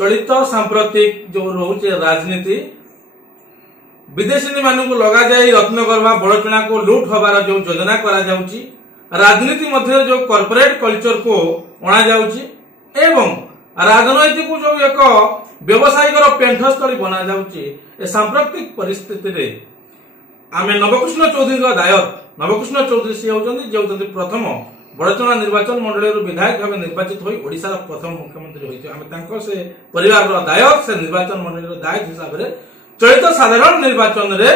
चलित सांप्रतिक जो रोचे राजनीति विदेशी मानक लगा जाई रत्न करवा बड़चणा को लूट हबार जो योजना करा जाउची राजनीति मध्य जो कॉर्पोरेट कल्चर को अणा जाउची एवं राजनैतिक को जो एक व्यवसायिक पेंठस्थली बना जाउची ए सांप्रतिक परिस्थिति रे आमे नवकृष्ण चौधरी का दायक नवकृष्ण चौधरी से होचंदी जे होचंदी प्रथम बड़चणा निर्वाचन मंडल विधायक भाव निर्वाचित होई ओडिसा प्रथम मुख्यमंत्री होइছে आमे तांको से परिवार रो दायक से निर्वाचन मंडल रो दायक हिसाब रे चलित साधारण निर्वाचन रे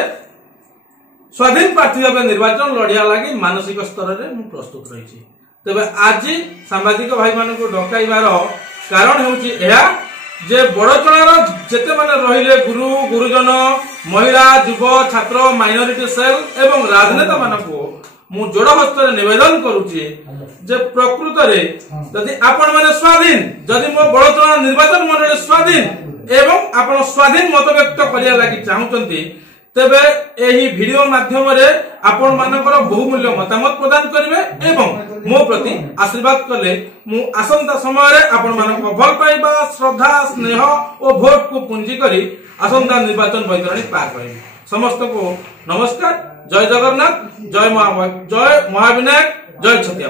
स्वाधीन प्रार्थी भाव निर्वाचन लड़िया लगी मानसिक स्तर रे मु प्रस्तुत रही तेबे आज सांबादिक भाई मान को डकाइबार कारण हेउची एहा जे बड़चणार जेते माने रहिले गुरु गुरुजन महिला युव छात्र माइनॉरिटी सेल एवं राजनेता मानको मु जोड़ हस्त निवेदन करूची जे प्रकृत रे यदि आपण माने स्वाधीन यदि मो बड़चणार निर्वाचन मंडल स्वाधीन एवं आपण स्वाधीन मत व्यक्त करिया लागि चाहुचंती तेबे एही वीडियो माध्यम रे आपण मानकर बहुमूल्य मतामत प्रदान करिवे एवं मो प्रति आशीर्वाद कले मु आसंता समय रे आपण मानक भल पाइबा श्रद्धा स्नेह और भोट को पुंजी करी आसंता निर्वाचन बैतरणी पार करिवे समस्त को नमस्कार जय जगन्नाथ जय महाविनायक जय छतिया।